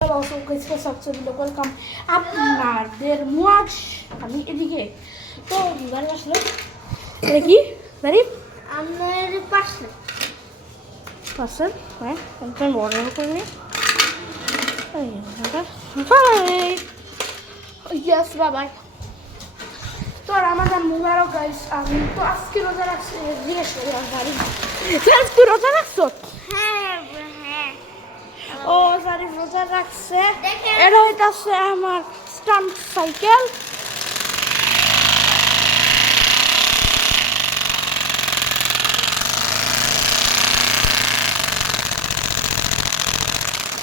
Also, सबसे welcome আপনাদের মুয়াজ আমি এদিকে তো গাড়ি আসলো এটা কি গাড়ি আমার পাশে হ্যাঁ আমি অর্ডার করে নি ইয়েস বাবাই তো রামাদান মুবারক গাইস আমি তো আজকে রোজা রাখছি জিজ্ঞেস করি গাড়ি আজকে রোজা রাখছো হ্যাঁ ও সারি রোজা রাখছে এটা হইতাছে আমার স্টাম্প সাইকেল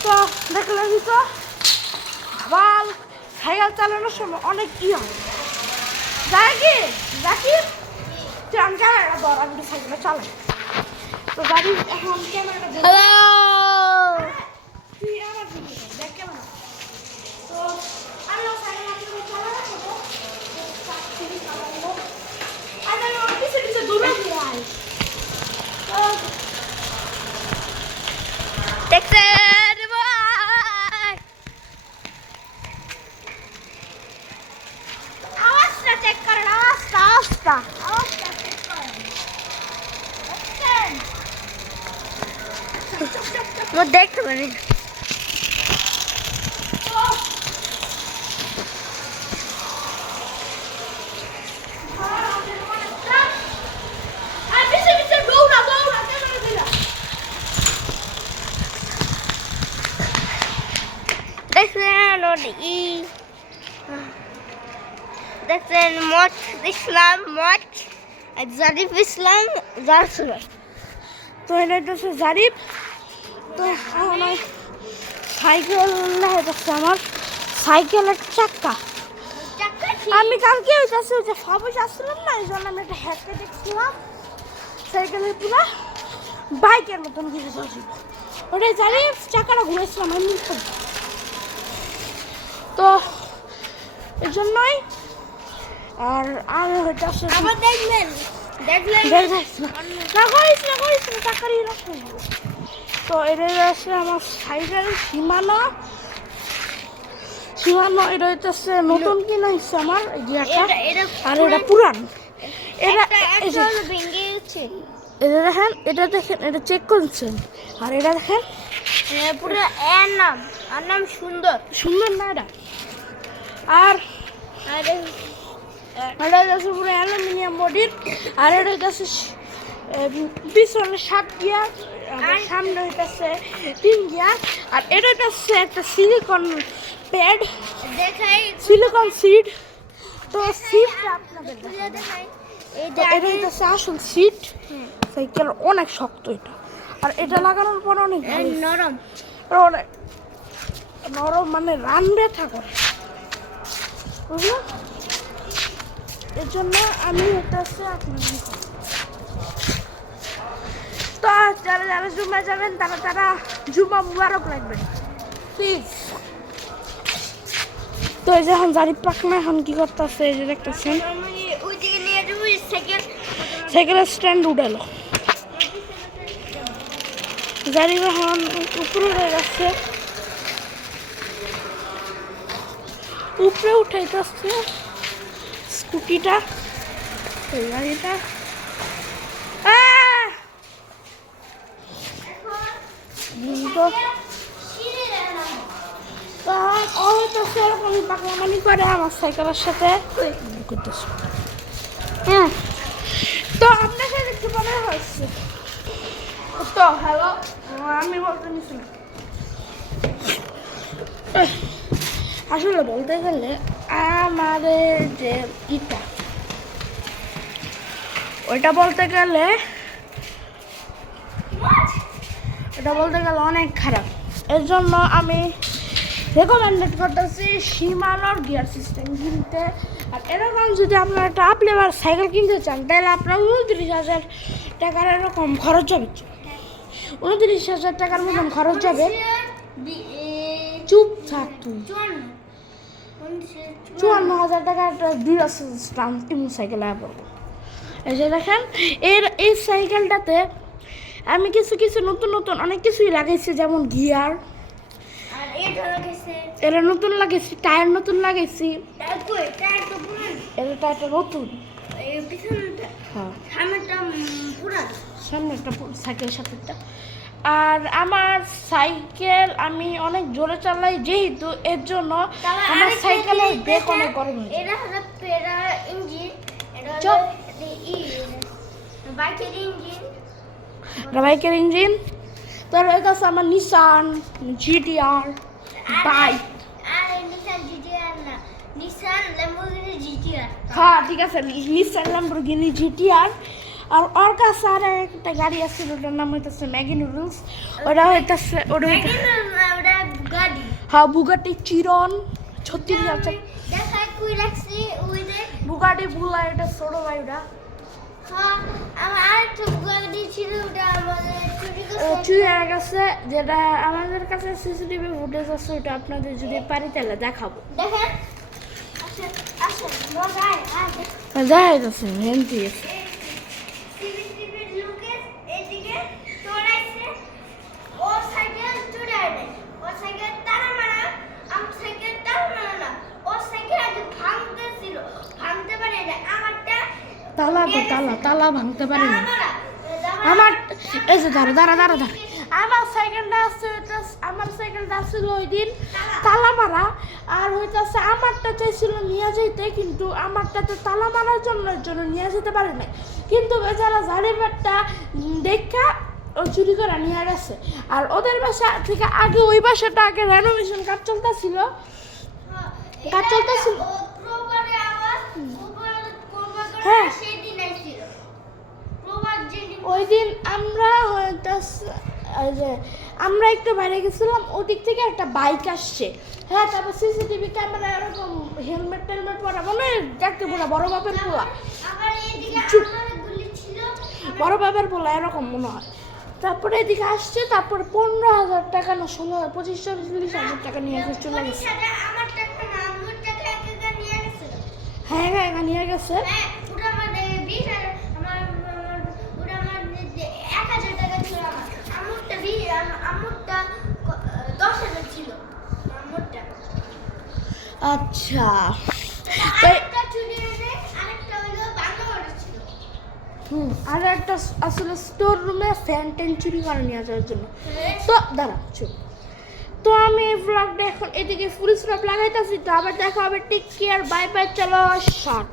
তো দেখলেন তো বাল সাইকেল চালানোর সময় অনেক কি হয় দেখি তুই আমি ক্যামেরা ধর আমি সাইকেলটা চালাই তো গাড়ি এখন ক্যামেরাটা তুই আমার দেখ কেমন তো আমি সাইকেল চালাবো পিছে দূরে যাই দেখছেন আওয়াজটা চেক করেন আওয়াজটা চেক করেন দেখতে পারি দেখছেন মঠ ইসলাম মঠ জারিফ ইসলাম জারসুলা তো এটা হচ্ছে জারিফ তো এখন সাইকেল হচ্ছে আমার সাইকেলের চাক্কা আমি কালকে হইতেছে ওই যে ফাবুস আসছিলাম না এই জন্য আমি একটা হ্যাটকে দেখছিলাম সাইকেলের পুরো বাইকের মতন ঘুরে চলছিল ওটাই জারিফ চাকাটা ঘুরেছিলাম আমি তো এই জন্যই আর আমি হইতেছে আবার দেখলেন তো এটা আছে আমার সাইকেল সীমানো এটা হইতেছে নতুন কিনা হচ্ছে আমার আর এটা পুরান এটা দেখেন এটা চেক করছেন আর এটা দেখেন পুরো এর নাম সুন্দর না এটা আর এটা হচ্ছে পুরো অ্যালুমিনিয়াম বডির আর এটা হচ্ছে পিছনে 7 গিয়ার আর সামনে হইতেছে 3 গিয়ার আর এটা হচ্ছে একটা সিলিকন প্যাড সিলিকন সিট তো সিটটা আপনাদের দেখাই এটা হইতেছে আসল সিট সাইকেল অনেক শক্ত এটা আর এটা লাগানোর পর অনেক নরম মানে রান ব্যথা করে বুঝলো এর জন্য আমি হইতেছে আপনাদের তো যারা জুমা যাবেন তারা জুমা মুবারক রাখবেন প্লিজ তো এই যে এখন জারিফ পাকনা এখন কি করতেছে এই যে দেখতেছেন সাইকেলের স্ট্যান্ড উঠালো জারিফ এখন উপরে উঠে যাচ্ছে উপরে উঠাইতেছে স্কুটিটা এই গাড়িটা সেরকমই পাকলামানি করে আমার সাইকেলের সাথে করতেছে হ্যাঁ তো আপনার সাথে একটু মনে হচ্ছে তো হ্যালো আমি বলতে নিছিলাম আসলে বলতে গেলে আমাদের যে ইটা ওইটা বলতে গেলে অনেক খারাপ এর জন্য আমি রেকমেন্ডেড করতেছি সীমানোর গিয়ার সিস্টেম কিনতে আর এরকম যদি আপনারা একটা আপ লেভার সাইকেল কিনতে চান তাহলে আপনার 29,000 টাকার এরকম খরচ হবে 29,000 টাকার মতন খরচ হবে চুপ থাক তুই 54,000 টাকা একটা সাইকেল পড়বো এই যে দেখেন এই সাইকেলটাতে আমি কিছু নতুন অনেক কিছুই লাগাইছি যেমন গিয়ার আর এই ধরনের লাগাইছে এটা নতুন লাগাইছি, টায়ার নতুন লাগাইছি। টায়ার কই টায়ার তো পুরান এটা টায়ারটা নতুন। এই পিছনটা হ্যাঁ, সামনেটা পুরান সামনে একটা সাইকেলের সাথে একটা। আর আমার সাইকেল আমি অনেক জোরে চালাই, যেহেতু এর জন্য আমার সাইকেলের ব্রেক অনেক গরম হয়ে যায়। এটা হলো পেরা ইঞ্জিন, এটা চুপ। হলো বাইকের ইঞ্জিন। বাইকের ইঞ্জিন। তার কাছে আমার নিসান জিটিআর বাইক। আর নিসান জিটিআর না, নিসান ল্যাম্বরগিনি জিটিআর। হ্যাঁ ঠিক আছে, নিসান ল্যাম্বরগিনি জিটিআর। আর ওর কাছে আর একটা গাড়ি আছে, ওটার নাম হইতেছে ম্যাগি নুডলস। ওটা হইতেছে ওটা গাড়ি। হ্যাঁ, বুগাটি চিরন 36,000। দেখা কই রাখছি ওই যে বুগাটি বুলা, এটা ছোট ভাই ওটা। হ্যাঁ, আমার আরেকটা গাড়ি ছিল, ওটা আমাদের চুরি হয়ে গেছে, যেটা আমাদের কাছে সিসিটিভি ফুটেজ আছে, ওটা আপনাদের যদি পারি তাহলে দেখাবো। দেখেন। আচ্ছা আচ্ছা মজায় আছে দেখাই যাচ্ছে হেনতি আছে। সিসিটিভির লুকেজ এদিকে চড়াইছে, ও সাইকেল চড়াই নেই, ও সাইকেল তারা মারা, আমার সাইকেল তারা মারা না, ও সাইকেল আগে ভাঙতেছিল, ভাঙতে পারে না, আমারটা তালা ভাঙতে পারে না। তারা মারা আমার এই যে দাঁড়া আমার সাইকেলটা আছে, আমার সাইকেলটা ছিল ওই দিন তালা মারা। আর হইতাছে আমারটা চাইছিল নিয়ে যেতে, কিন্তু আমারটাতে তালা মারার জন্য নিয়ে যেতে পারে নাই। কিন্তু বেচারা ঝাড়িবারটা দেখা ও চুরি করে নিয়ে গেছে। আর ওদের বাসা থেকে আগে ওই বাসাটা আগে রেনোভেশন কাজ চলতেছিল। হ্যাঁ, ওই দিন আমরা আমরা একটু বাইরে গেছিলাম, ওদিক থেকে একটা বাইক আসছে। হ্যাঁ, তারপর সিসিটিভি ক্যামেরা এরকম হেলমেট টেলমেট পরা, মানে দেখতে পুরো বড় বাপের পোলা, বড় বাপের পোলা এরকম মনে হয়। তারপরে এদিকে আসছে, তারপরে 15,000 টাকা না 25,000 টাকা নিয়ে চলে গেছে। হ্যাঁ, নিয়ে গেছে। আচ্ছা, আর একটা আসলে স্টোর রুমে ফ্যান ট্যান চুরি করে নিয়ে যাওয়ার জন্য। তো দাঁড়া চুপ। তো আমি এই ব্লগটা এখন এদিকে ফুল স্টপ লাগাইতেছি। তো আবার দেখা হবে, টেক কেয়ার, বাই বাই, চলো শাট।